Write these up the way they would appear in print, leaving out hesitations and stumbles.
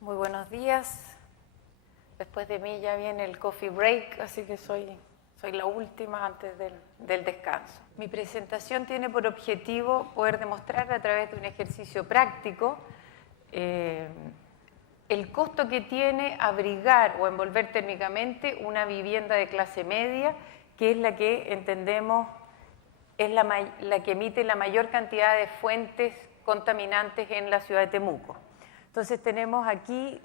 Muy buenos días. Después de mí ya viene el coffee break, así que soy la última antes del descanso. Mi presentación tiene por objetivo poder demostrar a través de un ejercicio práctico el costo que tiene abrigar o envolver térmicamente una vivienda de clase media, que es la que entendemos es la que emite la mayor cantidad de fuentes contaminantes en la ciudad de Temuco. Entonces tenemos aquí,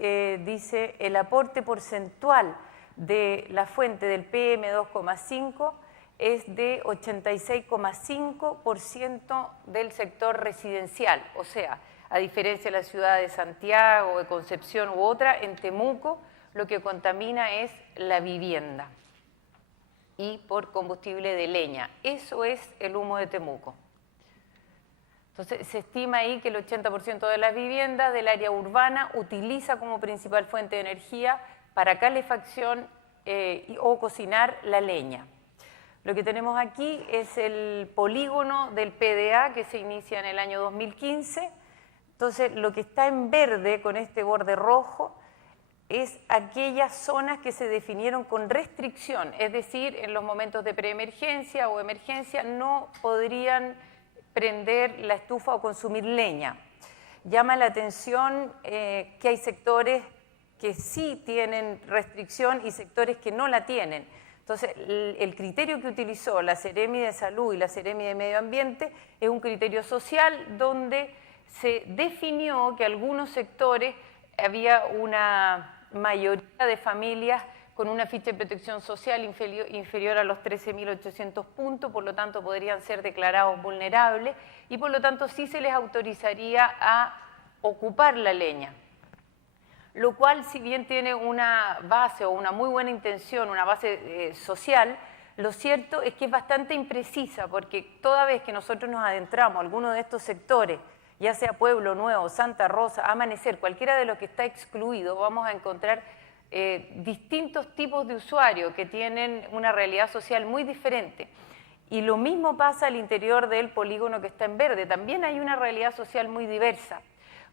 dice, el aporte porcentual de la fuente del PM2,5 es de 86,5% del sector residencial, o sea, a diferencia de la ciudad de Santiago, de Concepción u otra, en Temuco lo que contamina es la vivienda y por combustible de leña. Eso es el humo de Temuco. Entonces, se estima ahí que el 80% de las viviendas del área urbana utiliza como principal fuente de energía para calefacción o cocinar la leña. Lo que tenemos aquí es el polígono del PDA que se inicia en el año 2015. Entonces, lo que está en verde con este borde rojo es aquellas zonas que se definieron con restricción, es decir, en los momentos de preemergencia o emergencia no podrían prender la estufa o consumir leña. Llama la atención que hay sectores que sí tienen restricción y sectores que no la tienen. Entonces, el criterio que utilizó la Seremi de Salud y la Seremi de Medio Ambiente es un criterio social donde se definió que algunos sectores había una mayoría de familias con una ficha de protección social inferior a los 13.800 puntos, por lo tanto podrían ser declarados vulnerables y por lo tanto sí se les autorizaría a ocupar la leña. Lo cual, si bien tiene una base o una muy buena intención, una base social, lo cierto es que es bastante imprecisa porque toda vez que nosotros nos adentramos a alguno de estos sectores, ya sea Pueblo Nuevo, Santa Rosa, Amanecer, cualquiera de los que está excluido, vamos a encontrar distintos tipos de usuarios que tienen una realidad social muy diferente. Y lo mismo pasa al interior del polígono que está en verde, también hay una realidad social muy diversa.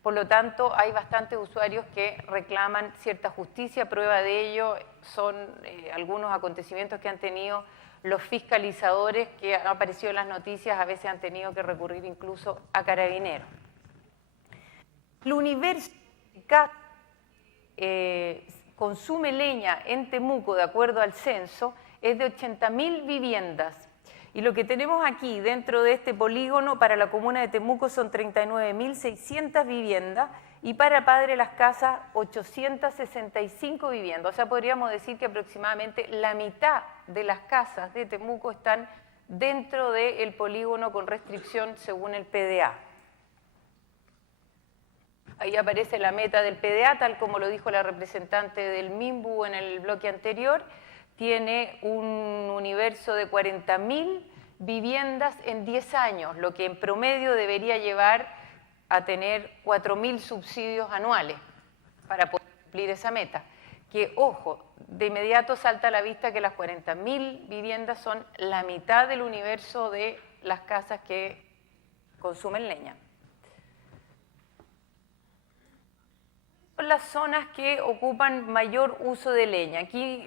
Por lo tanto, hay bastantes usuarios que reclaman cierta justicia. Prueba de ello son algunos acontecimientos que han tenido los fiscalizadores que han aparecido en las noticias, a veces han tenido que recurrir incluso a carabineros. El universo consume leña en Temuco, de acuerdo al censo, es de 80.000 viviendas. Y lo que tenemos aquí dentro de este polígono para la comuna de Temuco son 39.600 viviendas y para Padre Las Casas 865 viviendas. O sea, podríamos decir que aproximadamente la mitad de las casas de Temuco están dentro del polígono con restricción según el PDA. Ahí aparece la meta del PDA, tal como lo dijo la representante del MIMBU en el bloque anterior. Tiene un universo de 40.000 viviendas en 10 años, lo que en promedio debería llevar a tener 4.000 subsidios anuales para poder cumplir esa meta. Que, ojo, de inmediato salta a la vista que las 40.000 viviendas son la mitad del universo de las casas que consumen leña. Son las zonas que ocupan mayor uso de leña. Aquí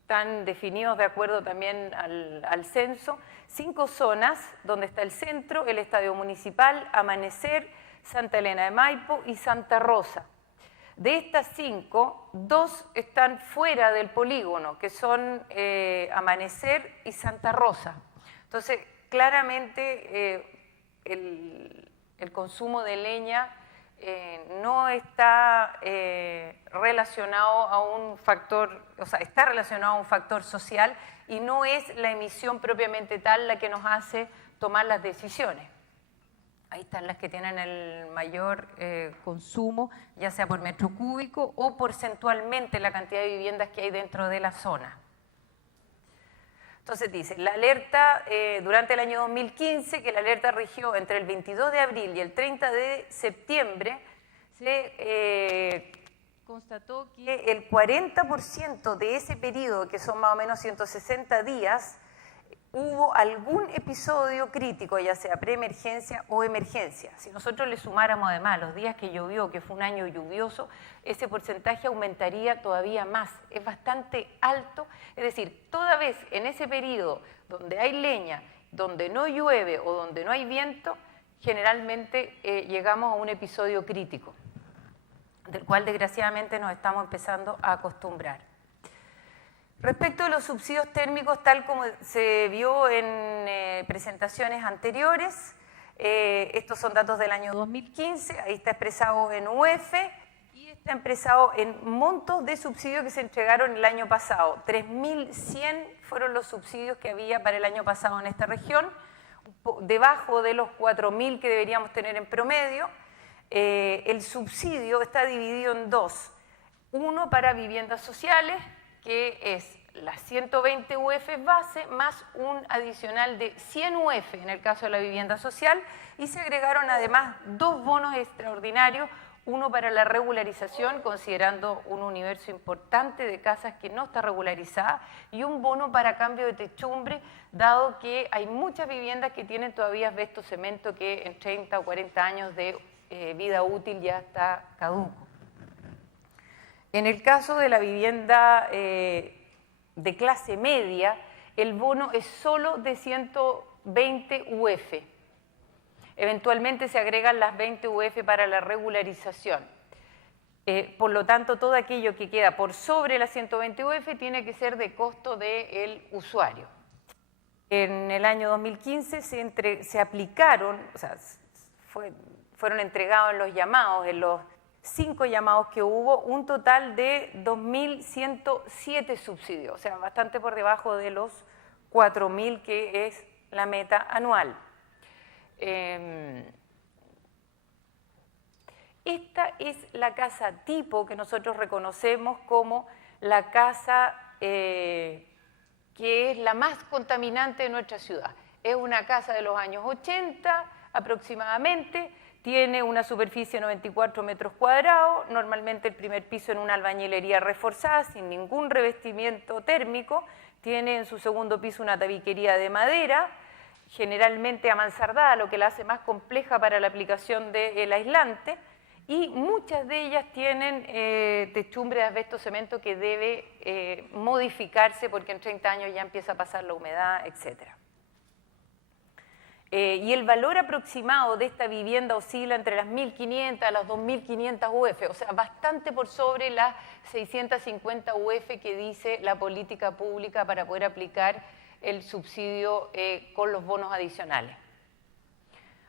están definidos de acuerdo también al censo, 5 zonas donde está el centro, el Estadio Municipal, Amanecer, Santa Elena de Maipo y Santa Rosa. De estas 5, 2 están fuera del polígono, que son Amanecer y Santa Rosa. Entonces, claramente el consumo de leña no está relacionado a un factor, o sea, está relacionado a un factor social y no es la emisión propiamente tal la que nos hace tomar las decisiones. Ahí están las que tienen el mayor consumo, ya sea por metro cúbico o porcentualmente la cantidad de viviendas que hay dentro de la zona. Entonces dice, la alerta durante el año 2015, que la alerta rigió entre el 22 de abril y el 30 de septiembre, se constató que el 40% de ese periodo, que son más o menos 160 días, hubo algún episodio crítico, ya sea preemergencia o emergencia. Si nosotros le sumáramos además los días que llovió, que fue un año lluvioso, ese porcentaje aumentaría todavía más. Es bastante alto, es decir, toda vez en ese periodo donde hay leña, donde no llueve o donde no hay viento, generalmente llegamos a un episodio crítico, del cual desgraciadamente nos estamos empezando a acostumbrar. Respecto a los subsidios térmicos, tal como se vio en presentaciones anteriores, estos son datos del año 2015, ahí está expresado en UF y está expresado en montos de subsidios que se entregaron el año pasado. 3.100 fueron los subsidios que había para el año pasado en esta región, debajo de los 4.000 que deberíamos tener en promedio. El subsidio está dividido en dos, uno para viviendas sociales, que es las 120 UF base más un adicional de 100 UF en el caso de la vivienda social, y se agregaron además dos bonos extraordinarios, uno para la regularización, considerando un universo importante de casas que no está regularizada, y un bono para cambio de techumbre, dado que hay muchas viviendas que tienen todavía asbesto cemento que en 30 o 40 años de vida útil ya está caduco. En el caso de la vivienda de clase media, el bono es solo de 120 UF. Eventualmente se agregan las 20 UF para la regularización. Por lo tanto, todo aquello que queda por sobre las 120 UF tiene que ser de costo del usuario. En el año 2015 se aplicaron, o sea, fueron entregados en los llamados, en los 5 llamados que hubo, un total de 2.107 subsidios, o sea, bastante por debajo de los 4.000 que es la meta anual. Esta es la casa tipo que nosotros reconocemos como la casa que es la más contaminante de nuestra ciudad. Es una casa de los años 80 aproximadamente, tiene una superficie de 94 metros cuadrados, normalmente el primer piso en una albañilería reforzada, sin ningún revestimiento térmico, tiene en su segundo piso una tabiquería de madera, generalmente amansardada, lo que la hace más compleja para la aplicación del aislante, y muchas de ellas tienen techumbre de asbesto cemento que debe modificarse porque en 30 años ya empieza a pasar la humedad, etcétera. Y el valor aproximado de esta vivienda oscila entre las 1.500 a las 2.500 UF, o sea, bastante por sobre las 650 UF que dice la política pública para poder aplicar el subsidio con los bonos adicionales.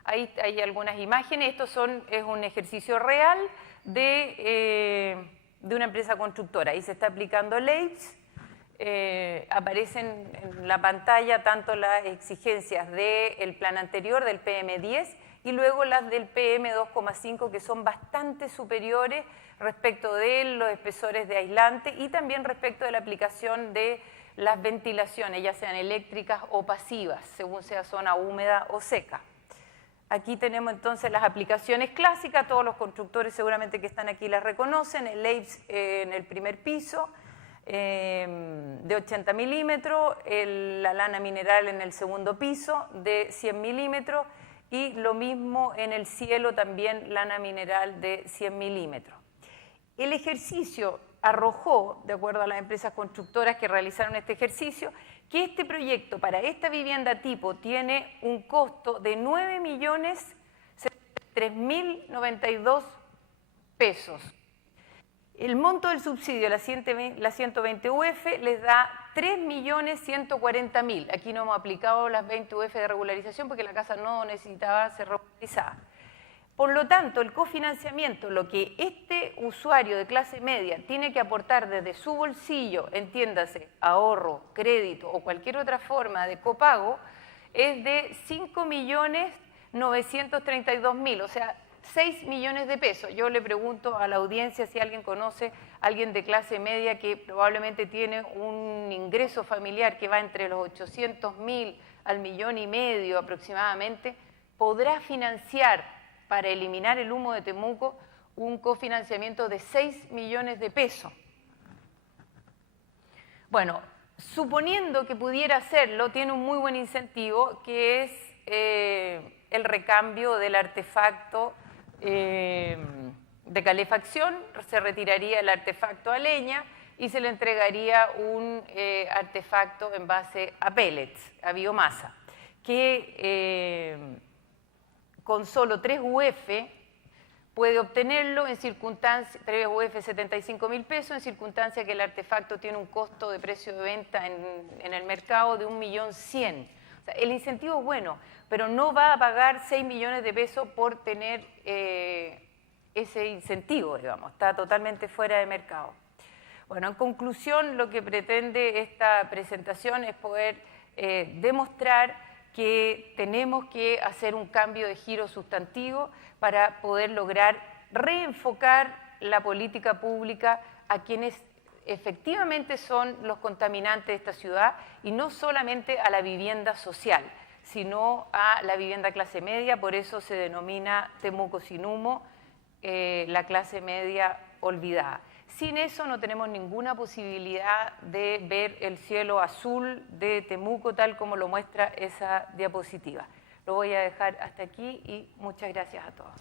Ahí hay algunas imágenes, esto es un ejercicio real de una empresa constructora, ahí se está aplicando LEIPS. Aparecen en la pantalla tanto las exigencias del plan anterior, del PM10, y luego las del PM2,5, que son bastante superiores respecto de los espesores de aislante y también respecto de la aplicación de las ventilaciones, ya sean eléctricas o pasivas, según sea zona húmeda o seca. Aquí tenemos entonces las aplicaciones clásicas, todos los constructores seguramente que están aquí las reconocen, el LEIPS en el primer piso, de 80 milímetros, la lana mineral en el segundo piso de 100 milímetros y lo mismo en el cielo también lana mineral de 100 milímetros. El ejercicio arrojó, de acuerdo a las empresas constructoras que realizaron este ejercicio, que este proyecto para esta vivienda tipo tiene un costo de 9.073.092 pesos. El monto del subsidio, la 120 UF, les da 3.140.000. Aquí no hemos aplicado las 20 UF de regularización porque la casa no necesitaba ser regularizada. Por lo tanto, el cofinanciamiento, lo que este usuario de clase media tiene que aportar desde su bolsillo, entiéndase, ahorro, crédito o cualquier otra forma de copago, es de 5.932.000, o sea, 6 millones de pesos. Yo le pregunto a la audiencia si alguien conoce a alguien de clase media que probablemente tiene un ingreso familiar que va entre los 800.000 al 1,5 millones aproximadamente, podrá financiar para eliminar el humo de Temuco un cofinanciamiento de 6 millones de pesos. Bueno, suponiendo que pudiera hacerlo, tiene un muy buen incentivo, que es el recambio del artefacto de calefacción. Se retiraría el artefacto a leña y se le entregaría un artefacto en base a pellets, a biomasa, que con solo 3 UF puede obtenerlo en circunstancias, 3 UF 75.000 pesos, en circunstancia que el artefacto tiene un costo de precio de venta en el mercado de 1.100.000. O sea, el incentivo es bueno, pero no va a pagar 6 millones de pesos por tener ese incentivo, digamos, está totalmente fuera de mercado. Bueno, en conclusión, lo que pretende esta presentación es poder demostrar que tenemos que hacer un cambio de giro sustantivo para poder lograr reenfocar la política pública a quienes efectivamente son los contaminantes de esta ciudad y no solamente a la vivienda social, sino a la vivienda clase media. Por eso se denomina Temuco sin humo, la clase media olvidada. Sin eso no tenemos ninguna posibilidad de ver el cielo azul de Temuco tal como lo muestra esa diapositiva. Lo voy a dejar hasta aquí y muchas gracias a todos.